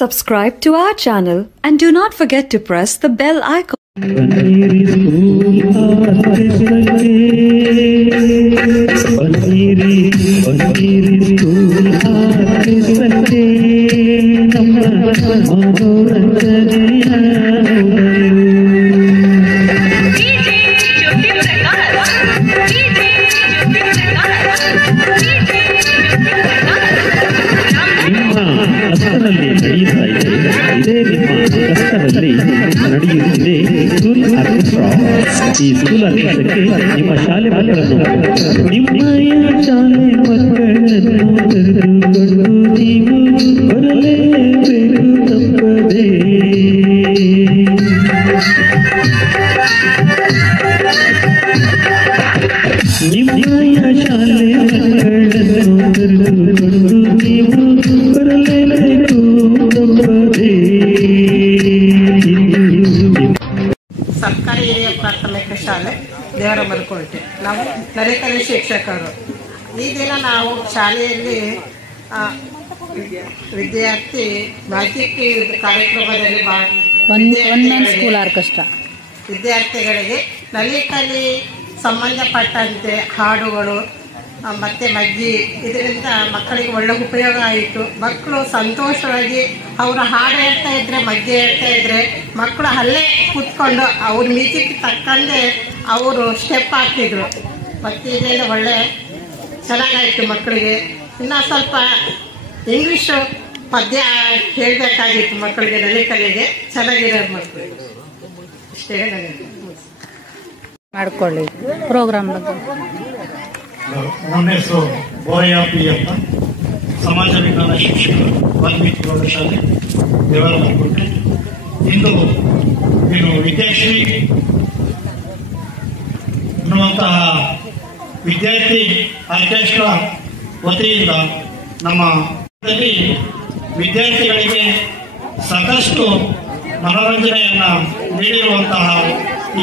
subscribe to our channel and do not forget to press the bell icon. ನಡೆಯುತ್ತಿದೆ school orchestra. ಈ school ಆರ್ಕೆಸ್ಟ್ರಾಕ್ಕೆ ನಿಮ್ಮ ಶಾಲೆ ಮಕ್ಕಳನ್ನು ನಿಮ್ಮಯ ಶಾಲೆ ಮಕ್ಕಳನ್ನು ಕರೆದುಕೊಂಡು ನೀವು ಬರಲೇಬೇಕು ತಪ್ಪದೆ. ನಿಮ್ಮಯ ಶಾಲೆ ಮಕ್ಕಳನ್ನು ಕರೆದುಕೊಂಡು ನೀವು ಬರಲೇಬೇಕು ತಪ್ಪದೆ. ಸರ್ಕಾರಿ ಹಿರಿಯ ಪ್ರಾಥಮಿಕ ಶಾಲೆ ದೇವರ ಮಲ್ಕೋಟೆ. ನಾವು ನರೇಕಲಿ ಶಿಕ್ಷಕರು. ಈ ದಿನ ನಾವು ಶಾಲೆಯಲ್ಲಿ ವಿದ್ಯಾರ್ಥಿ ವೈದ್ಯಕೀಯ ಕಾರ್ಯಕ್ರಮದಲ್ಲಿ ಸ್ಕೂಲ್ ಆರ್ಕೆಸ್ಟ್ರಾ ವಿದ್ಯಾರ್ಥಿಗಳಿಗೆ ನಲಿಕಲಿ ಸಂಬಂಧಪಟ್ಟಂತೆ ಹಾಡುಗಳು ಮತ್ತು ಮಗ್ಗಿ ಇದರಿಂದ ಮಕ್ಕಳಿಗೆ ಒಳ್ಳೆ ಉಪಯೋಗ ಆಯಿತು. ಮಕ್ಕಳು ಸಂತೋಷವಾಗಿ ಅವರು ಹಾಡು ಹೇಳ್ತಾ ಇದ್ರೆ ಮಗ್ಗಿ ಹೇಳ್ತಾ ಇದ್ರೆ ಮಕ್ಕಳು ಅಲ್ಲೇ ಕೂತ್ಕೊಂಡು ಅವ್ರ ಮ್ಯೂಸಿಕ್ ತಕ್ಕಂತೆ ಅವರು ಸ್ಟೆಪ್ ಹಾಕ್ತಿದ್ರು. ಮತ್ತು ಇದರಿಂದ ಒಳ್ಳೆ ಚೆನ್ನಾಗಾಯಿತು ಮಕ್ಕಳಿಗೆ. ಇನ್ನೂ ಸ್ವಲ್ಪ ಇಂಗ್ಲೀಷು ಪದ್ಯ ಹೇಳಬೇಕಾಗಿತ್ತು ಮಕ್ಕಳಿಗೆ ನಲಿಕಲಿಗೆ. ಚೆನ್ನಾಗಿರೋದು ಮಕ್ಕಳಿಗೆ ಇಷ್ಟೇ ನನಗೆ ಮಾಡ್ಕೊಳ್ಳಿ ಪ್ರೋಗ್ರಾಮ್ ಬಗ್ಗೆ. ನನ್ನ ಹೆಸರು ಬೋರಯ್ಯ ಪಿ ಅಂತ, ಸಮಾಜ ವಿಜ್ಞಾನ ಶಿಕ್ಷಕರು, ವಾಲ್ಮೀಕಿ ಪ್ರೌಢಶಾಲೆ ದೇವರ ಮಲ್ಕೋಟೆ. ಇಂದು ವಿದ್ಯಾಶ್ರೀ ಅನ್ನುವಂತಹ ವಿದ್ಯಾರ್ಥಿ ಆರ್ಕೆಸ್ಟ್ರಾ ವತಿಯಿಂದ ನಮ್ಮ ವಿದ್ಯಾರ್ಥಿಗಳಿಗೆ ಸಾಕಷ್ಟು ಮನೋರಂಜನೆಯನ್ನ ನೀಡಿರುವಂತಹ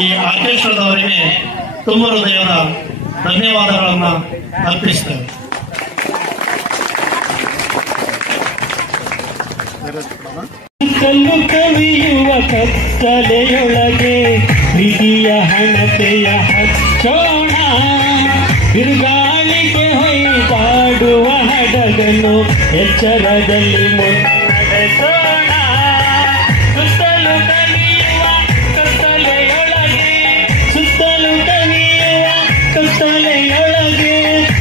ಈ ಆರ್ಕೆಸ್ಟ್ರಾದವರಿಗೆ ತುಂಬ ಹೃದಯದ ಧನ್ಯವಾದಗಳನ್ನು ಅರ್ಪಿಸ್ತೇವೆ. ಕಲ್ಲು ಕವಿಯುವ ಕತ್ತಲೆಯೊಳಗೆ ಪ್ರೀತಿಯ ಹಣತೆಯ ಹಚ್ಚೋಣ, ಬಿರುಗಾಳಿಗೆ ಹೊಯ್ದಾಡುವ ಹಡಗನ್ನು ಎಚ್ಚರದಲ್ಲಿ ಮುನ್ನಡೆಸೋಣ. ಸುತ್ತಲೂ ಕವಿಯುವ ಕತ್ತಲೆಯೊಳಗೆ, ಸುತ್ತಲೂ ಕವಿಯುವ ಕತ್ತಲೆಯೊಳಗೆ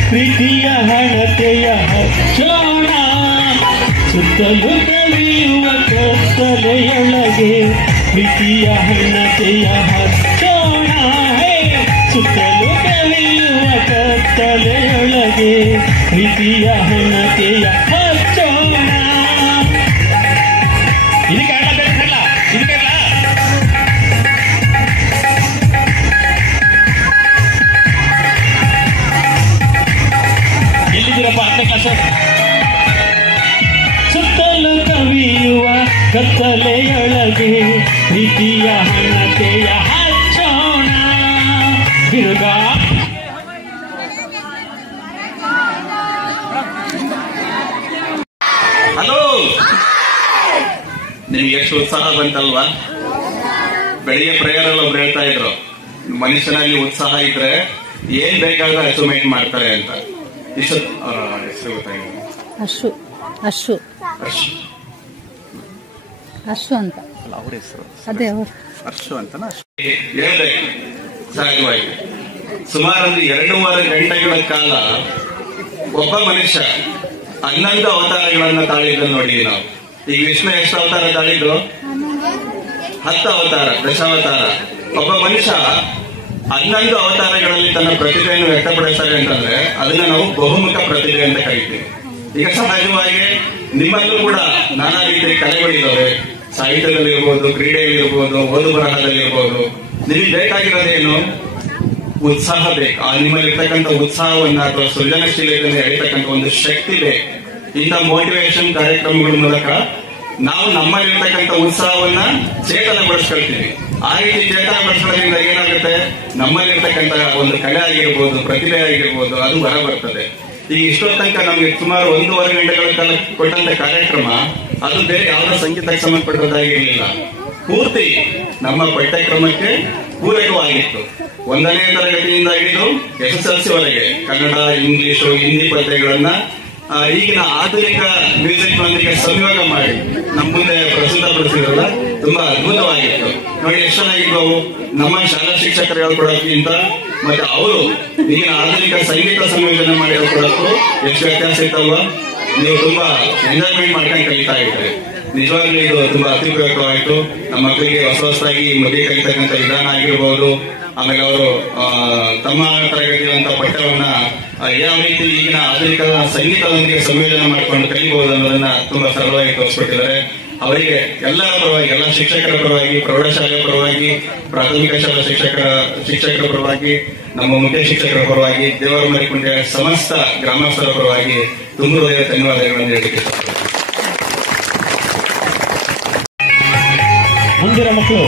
ಪ್ರೀತಿಯ ಹಣತೆಯ ಹಚ್ಚೋಣ. ಸುತ್ತಲೂ ಕವಿಯುವ ಕತ್ತಲೆಯೊಳಗೆ ಪ್ರೀತಿಯ ಹಣತೆಯ ಹಚ್ಚೋಣ. ಸುತ್ತಲೂ ಕವಿಯುವ ಕತ್ತಲೆಯೊಳಗೆ ಪ್ರೀತಿಯ ಹಣತೆಯ ಹಚ್ಚೋಣ. ಇದಕ್ಕೆ ಆಡಬೇಕಲ್ಲ, ಇದಕ್ಕೆಲ್ಲ ಎಲ್ಲಿದ್ದೀರಪ್ಪ 10ನೇ ಕ್ಲಾಸ್? ಸುತ್ತಲೂ ಕವಿಯುವ ಕತ್ತಲೆಯೊಳಗೆ ಪ್ರೀತಿಯ ಹಣತೆಯ ಹಚ್ಚೋಣ. ಬಿರುಗ ಹಲೋ, ನಿಮ್ಗೆ ಎಷ್ಟು ಉತ್ಸಾಹ ಬಂತಲ್ವಾ? ಬೆಳಿಗ್ಗೆ ಪ್ರೇಯರ್ ಅಲ್ಲಿ ಒಬ್ರು ಹೇಳ್ತಾ ಇದ್ರು, ಮನುಷ್ಯನಲ್ಲಿ ಉತ್ಸಾಹ ಇದ್ರೆ ಏನ್ ಬೇಕಾದ್ರೂ ಅಚೀವ್ಮೆಂಟ್ ಮಾಡ್ತಾರೆ ಅಂತ. ಇಷ್ಟು ಹೆಸರು ಗೊತ್ತಾಗಿದೆ, ಅಶು ಅಶು ಅಶು ಅಂತ ಅವ್ರ ಹೆಸರು ಅದೇ ಅವರು ಅಶು ಅಂತನಾ ಹೇಳ್ಬೇಕು. ಸಹಜವಾಗಿ ಸುಮಾರು 2.5 ಗಂಟೆಗಳ ಕಾಲ ಒಬ್ಬ ಮನುಷ್ಯ 11 ಅವತಾರಗಳನ್ನ ತಾಳಿದ್ದು ನೋಡಿ ನಾವು. ಈಗ ವಿಷ್ಣು ಎಷ್ಟು ಅವತಾರ ತಾಳಿದ್ರು? 10 ಅವತಾರ, ದಶಾವತಾರ. ಒಬ್ಬ ಮನುಷ್ಯ 11 ಅವತಾರಗಳಲ್ಲಿ ತನ್ನ ಪ್ರತಿಭೆಯನ್ನು ವ್ಯಕ್ತಪಡಿಸ್ತಾರೆ ಅಂತಂದ್ರೆ ಅದನ್ನ ನಾವು ಬಹುಮುಖ ಪ್ರತಿಭೆ ಅಂತ ಕರಿತೀವಿ. ಈಗ ಸಹಜವಾಗಿ ನಿಮ್ಮಲ್ಲೂ ಕೂಡ ನಾನಾ ರೀತಿಯ ಕಲೆಗಳಿದ್ದಾವೆ. ಸಾಹಿತ್ಯದಲ್ಲಿರ್ಬೋದು, ಕ್ರೀಡೆಯಲ್ಲಿರ್ಬೋದು, ಓದು ಬರಹದಲ್ಲಿರ್ಬೋದು. ನಿಮಗೆ ಬೇಕಾಗಿರೋದೇನು? ಉತ್ಸಾಹ ಬೇಕು. ನಿಮ್ಮಲ್ಲಿರ್ತಕ್ಕಂಥ ಉತ್ಸಾಹವನ್ನ ಅಥವಾ ಸೃಜನಶೀಲತೆಯನ್ನು ಎಳಿತಕ್ಕಂಥ ಒಂದು ಶಕ್ತಿ ಬೇಕು. ಇಂಥ ಮೋಟಿವೇಶನ್ ಕಾರ್ಯಕ್ರಮಗಳ ಮೂಲಕ ನಾವು ನಮ್ಮಲ್ಲಿರ್ತಕ್ಕಂಥ ಉತ್ಸಾಹವನ್ನ ಚೇತನಗೊಳಿಸ್ಕೊಳ್ತೀವಿ. ಆ ರೀತಿ ಚೇತನಗೊಳಿಸೋದ್ರಿಂದ ಏನಾಗುತ್ತೆ? ನಮ್ಮಲ್ಲಿರ್ತಕ್ಕಂಥ ಒಂದು ಕಲೆ ಆಗಿರ್ಬೋದು, ಪ್ರತಿಭೆ ಆಗಿರ್ಬೋದು, ಅದು ಹೊರ ಬರ್ತದೆ. ಈಗ ಇಷ್ಟೊತ್ತ ತನಕ ನಮಗೆ ಸುಮಾರು 1.5 ಗಂಟೆಗಳ ಕಾಲ ಕೊಟ್ಟಂತ ಕಾರ್ಯಕ್ರಮ ಅದು ಬೇರೆ ಯಾವುದೋ ಸಂಗೀತಕ್ಕೆ ಸಂಬಂಧಪಟ್ಟದ್ದಾಗಿರ್ಲಿಲ್ಲ. ಪೂರ್ತಿ ನಮ್ಮ ಪಠ್ಯಕ್ರಮಕ್ಕೆ ಪೂರಕವಾಗಿತ್ತು. 1ನೇ ತರಗತಿಯಿಂದ ಹಿಡಿದು SSLC ವರೆಗೆ ಕನ್ನಡ, ಇಂಗ್ಲಿಷು, ಹಿಂದಿ ಪದ್ಯಗಳನ್ನ ಈಗಿನ ಆಧುನಿಕ ಮ್ಯೂಸಿಕ್ ನೊಂದಿಗೆ ಸಂಯೋಗ ಮಾಡಿ ನಮ್ಮ ಮುಂದೆ ಪ್ರಸ್ತುತಪಡಿಸಿದ್ರಲ್ಲ, ತುಂಬಾ ಅದ್ಭುತವಾಗಿತ್ತು. ನೋಡಿ ಎಷ್ಟು ಚೆನ್ನಾಗಿದ್ವು. ನಮ್ಮ ಶಾಲಾ ಶಿಕ್ಷಕರು ಹೇಳ್ಕೊಡೋಕ್ಕಿಂತ ಮತ್ತೆ ಅವರು ಈಗಿನ ಆಧುನಿಕ ಸಂಗೀತ ಸಂಯೋಜನೆ ಮಾಡಿ ಹೇಳ್ಕೊಡೋಕ್ಕೂ ಎಷ್ಟು ವ್ಯತ್ಯಾಸ ಇತ್ತಲ್ವ. ನೀವು ತುಂಬಾ ಎಂಜಾಯ್ಮೆಂಟ್ ಮಾಡ್ಕೊಂಡು ಕಲಿತಾ ಇದ್ದೀರಿ. ನಿಜವಾಗ್ಲೂ ಇದು ತುಂಬಾ ಅತ್ಯುಪಯುಕ್ತವಾಯಿತು. ನಮ್ಮ ಮಕ್ಕಳಿಗೆ ಹೊಸದಾಗಿ ಮದುವೆ ಕಲಿತಕ್ಕಂಥ ವಿಧಾನ ಆಗಿರ್ಬೋದು, ಆಮೇಲೆ ಅವರು ತಮ್ಮ ತರಗತಿಯಂತ ಪಠ್ಯವನ್ನ ಯಾವ ರೀತಿ ಈಗಿನ ಆಧುನಿಕ ಸಂಗೀತದೊಂದಿಗೆ ಸಂಯೋಜನೆ ಮಾಡಿಕೊಂಡು ಕಲಿಬಹುದು ಅನ್ನೋದನ್ನ ತುಂಬಾ ಸರಳವಾಗಿ ತೋರಿಸ್ಬಿಟ್ಟಿದ್ದಾರೆ. ಅವರಿಗೆ ಎಲ್ಲರ ಪರವಾಗಿ, ಎಲ್ಲ ಶಿಕ್ಷಕರ ಪರವಾಗಿ, ಪ್ರೌಢಶಾಲೆಯ ಪರವಾಗಿ, ಪ್ರಾಥಮಿಕ ಶಾಲಾ ಶಿಕ್ಷಕರ ಪರವಾಗಿ, ನಮ್ಮ ಮುಖ್ಯ ಶಿಕ್ಷಕರ ಪರವಾಗಿ, ದೇವರಮರಿಕುಂಟೆ ಸಮಸ್ತ ಗ್ರಾಮಸ್ಥರ ಪರವಾಗಿ ತುಂಬ ಹೃದಯ ಧನ್ಯವಾದಗಳನ್ನು ಹೇಳಲಿಕ್ಕೆ ಮುಂದಿನ ಮಕ್ಕಳು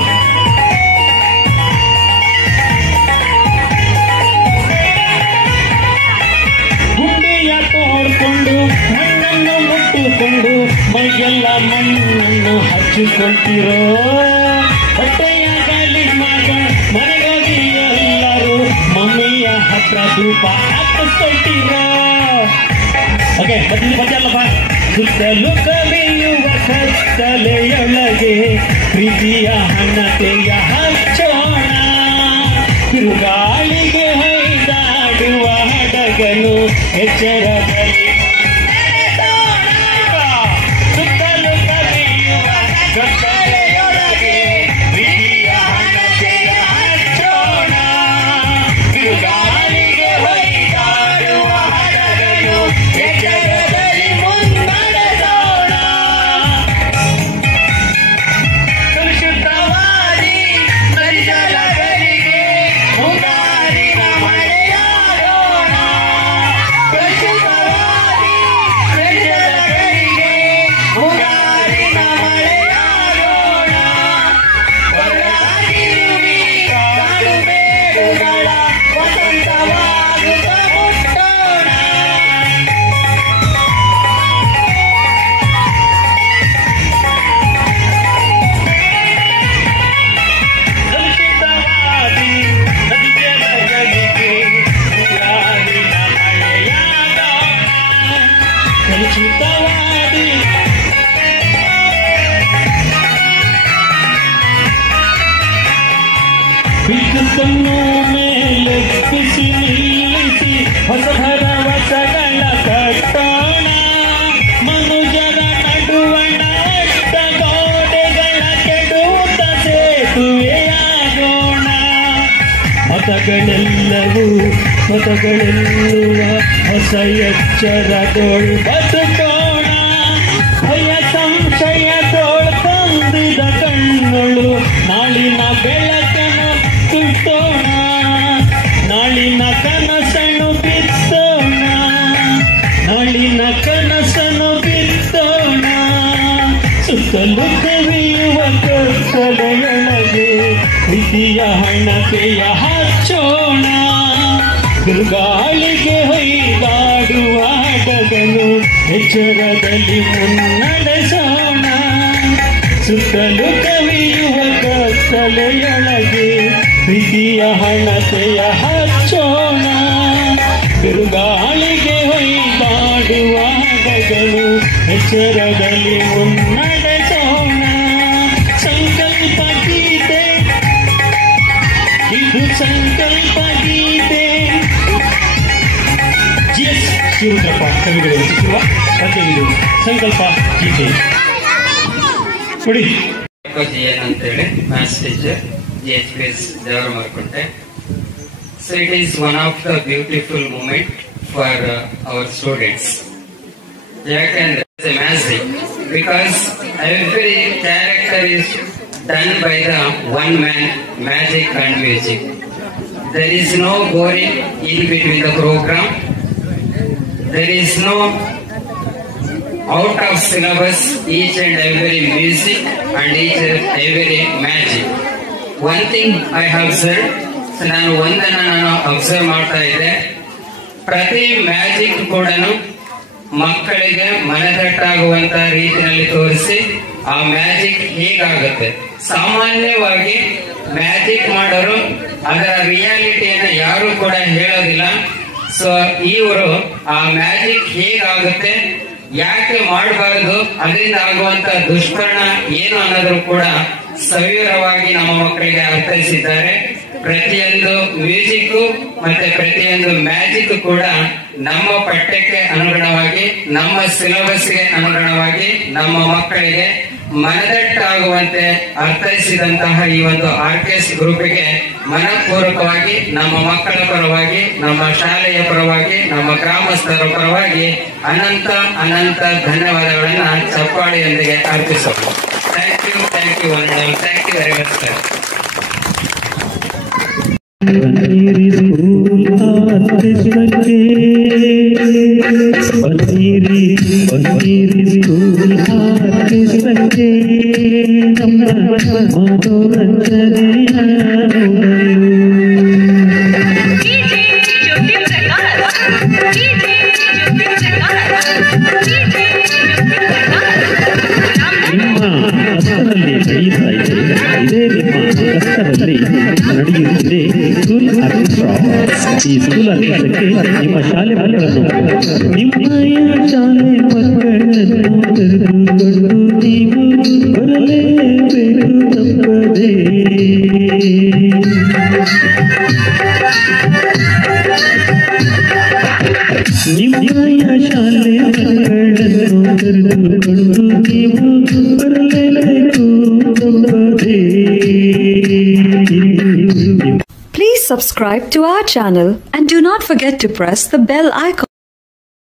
ಗುಂಡಿಯ ತೋಡ್ಕೊಂಡು ಮಣ್ಣನ್ನು ಮುಟ್ಟಿಕೊಂಡು ಮೈಗೆಲ್ಲ ಮಣ್ಣನ್ನು ಹಚ್ಚಿಕೊಳ್ತಿರೋ, ಹೊಟ್ಟೆಯ ಗಾಲಿ ಮಗ ಮನೆಗೋಗಿ ಎಲ್ಲರೂ ಮಮ್ಮಿಯ ಹತ್ರ ಧೂಪ ಹಾಕಿಸ್ಕೊಳ್ತಿರೋ. ಓಕೆ, ಬದಲಪ್ಪ. ಸುತ್ತಲೂ ಕವಿಯುವ ಕತ್ತಲೆಯೊಳಗೆ ಪ್ರೀತಿಯ ಹಣತೆಯ ಹಚ್ಚೋಣ, ತಿರುಗಾಳಿಗೆ ಹೊಯ್ದಾಡುವ ಹಡಗನು ಎಚ್ಚರದಲ್ಲಿ ನಡೆಸೋಣ. ಸುತ್ತಲೂ ಕವಿಯುವ ಕತ್ತಲೆಯೊಳಗೆ ಪ್ರೀತಿಯ ಹಣತೆಯ ಹಚ್ಚೋಣ, ತಿರುಗಾಳಿಗೆ ಹೊಯ್ದಾಡುವ ಹಡಗನು ಎಚ್ಚರದಲ್ಲಿ ಮುನ್ನಡೆಸೋಣ. ಕಲುಷಿತವಾದಿ ನದಿಜಲಗಳಿಗೆ ಮುಂಗಾರಿನ ಮಳೆಯಾಗೋಣ, ಕಲುಷಿತವಾದಿ ನದಿಜಲಗಳಿಗೆ ಮುಂಗಾರಿನ ಮಳೆಯಾಗೋಣ. ಬರಲಾಗಿರುವಿ ಕಾಡುಬೇಡುಗಳ ವಸಂತವಾಗುತ್ತ ಮುಟ್ಟೋಣ. ಕಲುಷಿತವಾದಿ ನದಿಜಲಗಳಿಗೆ ಮುಂಗಾರಿನ ಮಳೆಯಾಗೋಣ, ಕಲುಷಿತವಾದಿ ವಿದ್ಯುತ್ತನ್ನು ಮೇಲೆತ್ತಿಸಿ ನಿಲ್ಲಿಸಿ ಹೊಸ ಭರವಸೆಗಳ ಕಟ್ಟೋಣ, ಮನುಜರ ನಡುವಣ ಅಡ್ಡ ಗೋಡೆಗಳ ಕೆಡುತ್ತ ಸೇತುವೆಯಾಗೋಣ. ಮತಗಳೆಲ್ಲುವ ಹೊಸ ಎಚ್ಚರದೋಳು ಬದುಕೋಣ, ಭಯ ಸಂಶಯದೋಳು ತಂದಿದ ಕಣ್ಣುಗಳು ನಾಳಿನ ಬೆಳಕನ್ನು ತುಟ್ಟೋಣ, ನಾಳಿನ ಕನಸನ್ನು ಬಿತ್ತೋಣ, ನಾಳಿನ ಕನಸನ್ನು ಬಿತ್ತೋಣ. ಸುತ್ತಲೂ ಕವಿಯುವ ಕತ್ತಲೆಯೊಳಗೆ ಪ್ರೀತಿಯ ಹಣತೆಯ ಹಚ್ಚೋಣ, ಬಿರುಗಾಳಿಗೆ ಹೊಯ್ದಾಡುವ ಹಡಗನು ಎಚ್ಚರದಲ್ಲಿ ಮುನ್ನಡೆಸೋಣ. ಸುತ್ತಲೂ ಕವಿಯುವ ಕತ್ತಲೆಯೊಳಗೆ ಪ್ರೀತಿಯ ಹಣತೆಯ ಹಚ್ಚೋಣ, ಬಿರುಗಾಳಿಗೆ ಹೊಯ್ದಾಡುವ ಹಡಗನು ಎಚ್ಚರದಲ್ಲಿ ಮುನ್ನಡೆಸೋಣ. ಸಂಕಲ್ಪ ಗೀತೆ ಇದು, ಸಂಕಲ್ಪ ಗೀತೆ. GS ಶಿವರುದ್ರಪ್ಪ ಕವಿಗಳು ರಚಿಸಿರುವ ಪದ್ಯವಿದು, ಸಂಕಲ್ಪ ಗೀತೆ ನೋಡಿ. ಏನಂತೇಳಿ maths teacher GHPS Devaramarikunte. So it is one of the beautiful moment for our students. ಯಾಕಂದ್ರೆ it's a magic, because every character is done by the one man, magic and music. There is no boring in between the program. There is no out of syllabus, each and every music and each and every magic. One thing I have observed, ನಾನು ಒಂದನ್ನು observe ಮಾಡ್ತಾ ಇದ್ದೆ. ಪ್ರತಿ magic ಕೂಡ ಮಕ್ಕಳಿಗೆ ಮನದಟ್ಟಾಗುವಂತ ರೀತಿಯಲ್ಲಿ ತೋರಿಸಿ ಆ ಮ್ಯಾಜಿಕ್ ಹೇಗಾಗುತ್ತೆ. ಸಾಮಾನ್ಯವಾಗಿ ಮ್ಯಾಜಿಕ್ ಮಾಡೋರು ಅದರ ರಿಯಾಲಿಟಿಯನ್ನು ಯಾರು ಕೂಡ ಹೇಳೋದಿಲ್ಲ. ಸೊ ಇವರು ಆ ಮ್ಯಾಜಿಕ್ ಹೇಗಾಗುತ್ತೆ, ಯಾಕೆ ಮಾಡಬಾರದು, ಅದರಿಂದ ಆಗುವಂತ ದುಷ್ಪರಿಣಾಮ ಏನು ಅನ್ನೋದ್ರು ಕೂಡ ಸವಿವರವಾಗಿ ನಮ್ಮ ಮಕ್ಕಳಿಗೆ ಅರ್ಥೈಸಿದ್ದಾರೆ. ಪ್ರತಿಯೊಂದು ಮ್ಯೂಸಿಕ್ ಮತ್ತೆ ಪ್ರತಿಯೊಂದು ಮ್ಯಾಜಿಕ್ ಕೂಡ ನಮ್ಮ ಪಠ್ಯಕ್ಕೆ ಅನುಗುಣವಾಗಿ, ನಮ್ಮ ಸಿಲೆಬಸ್ಗೆ ಅನುಗುಣವಾಗಿ ನಮ್ಮ ಮಕ್ಕಳಿಗೆ ಮನದಟ್ಟಾಗುವಂತೆ ಅರ್ಥೈಸಿದಂತಹ ಈ ಒಂದು ಆರ್ಕೆಸ್ ಗ್ರೂಪ್ಗೆ ಮನಪೂರ್ವಕವಾಗಿ ನಮ್ಮ ಮಕ್ಕಳ ಪರವಾಗಿ, ನಮ್ಮ ಶಾಲೆಯ ಪರವಾಗಿ, ನಮ್ಮ ಗ್ರಾಮಸ್ಥರ ಪರವಾಗಿ ಅನಂತ ಅನಂತ ಧನ್ಯವಾದಗಳನ್ನ ಚಪ್ಪಾಳೆಯೊಂದಿಗೆ ಅರ್ಪಿಸೋಣ. Thank you thank you very much sir. ಬನ್ನಿರಿ ಸ್ಕೂಲ್ ಆರ್ಕೆಸ್ಟ್ರಾಕ್ಕೆ, ಬನ್ನಿರಿ ಸ್ಕೂಲ್ ಆರ್ಕೆಸ್ಟ್ರಾಕ್ಕೆ, ನಮ್ಮ ಮನೋರಂಜನೆಯ ನಡೆಯುತ್ತಾ ಇದೆ. ಇದೇ ನಿಮ್ಮ ಕಷ್ಟದಲ್ಲಿ ನಡೆಯುತ್ತಿದೆ ಸ್ಕೂಲ್ ಆರ್ಕೆಸ್ಟ್ರಾ. ಈ ಸ್ಕೂಲ್ ಆರ್ಕೆಸ್ಟ್ರಾಕ್ಕೆ ನಿಮ್ಮ ಶಾಲೆ ಮಕ್ಕಳನ್ನು, ನಿಮ್ಮಯ ಶಾಲೆ ಮಕ್ಕಳನ್ನು ಕರೆದುಕೊಂಡು ನೀವು ಬರಲೇಬೇಕು ತಪ್ಪದೇ. ನಿಮ್ಮಯ ಶಾಲೆ ಮಕ್ಕಳನ್ನು ಕರೆದುಕೊಂಡು ನೀವು ಬರಲೇಬೇಕು ತಪ್ಪದೇ. Please subscribe to our channel and do not forget to press the bell icon.